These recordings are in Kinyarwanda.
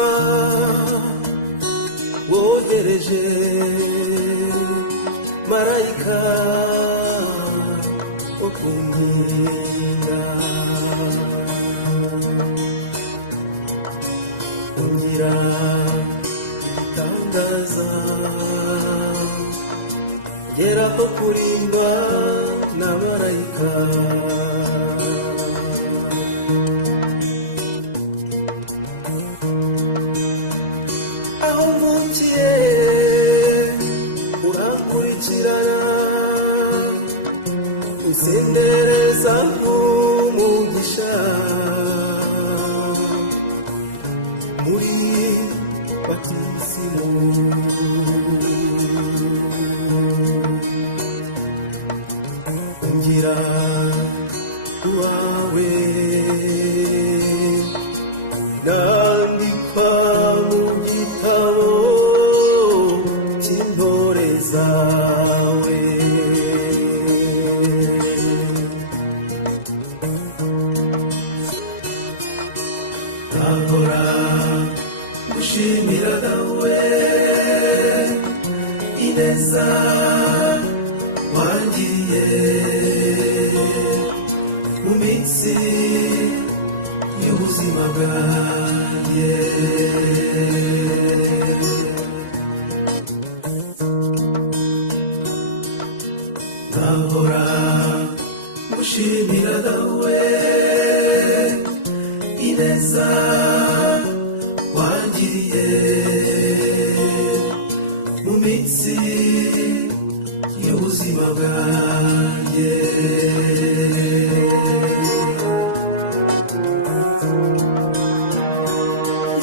umutima wohereje marayika wo kunkunda ungira itangaza gera ko kurindwa na marayika aho mvukiye urankurikirana usendereza nk'umugisha muri batisimu ungira uwawe nandikwa mu gitabo cy'intore zawe ahora gushimira dawe ineza wangiye mu minsi y'ubuzima bwanjye ahora gushimira dawe ineza wangiye mu minsi y'ubuzima bwanjye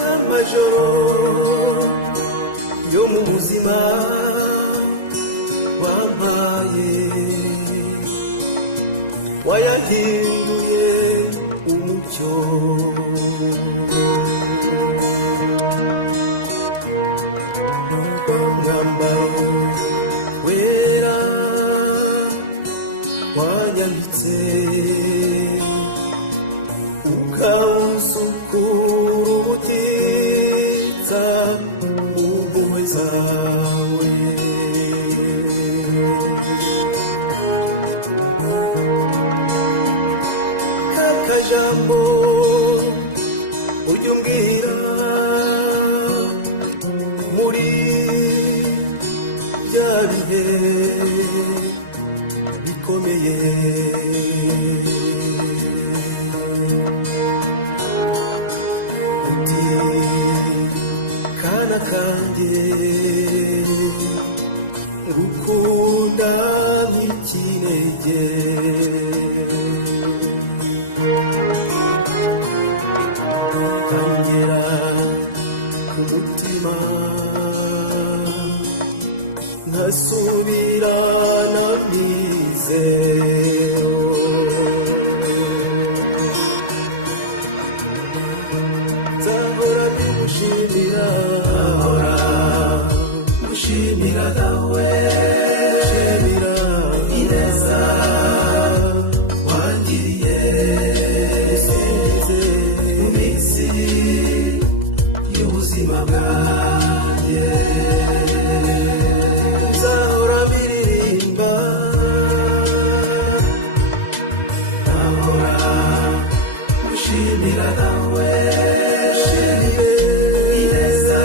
y'amajoro yo mu buzima wampaye wayahinduye umucyo w'umwambaro wera wanyambitse ukawusukura ubutitsa mu mpuhwe zawe kakajambo ujya umbwira muri bya bihe bikomeye uti kana kanjye ngukunda nk'ikinege kangera ku mutima nkasubirana mizero nzahora mbigushimira ahora gushimira dawe gushimira ineza wangiriye mu minsi y'ubuzima bwanjye nzahora mbiririmba ahora gushimira dawe ineza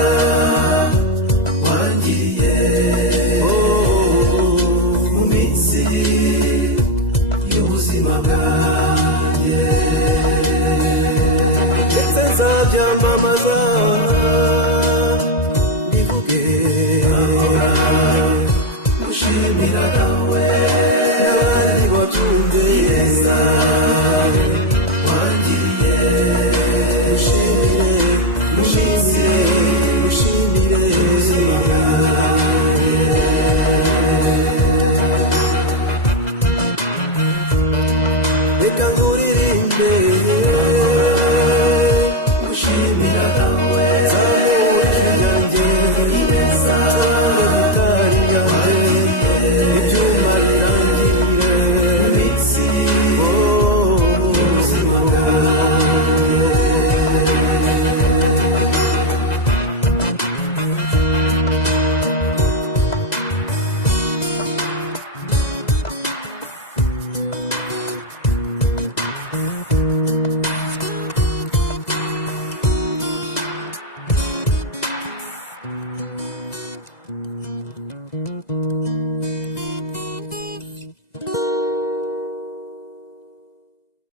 wangiriye mu minsi y'ubuzima bwanjye ndetse nzabyamamaza bivuge ahora gushimira dawe n'abandi watunze ineza wangiriye mushimire ubuzima bwanjye reka nguririmbe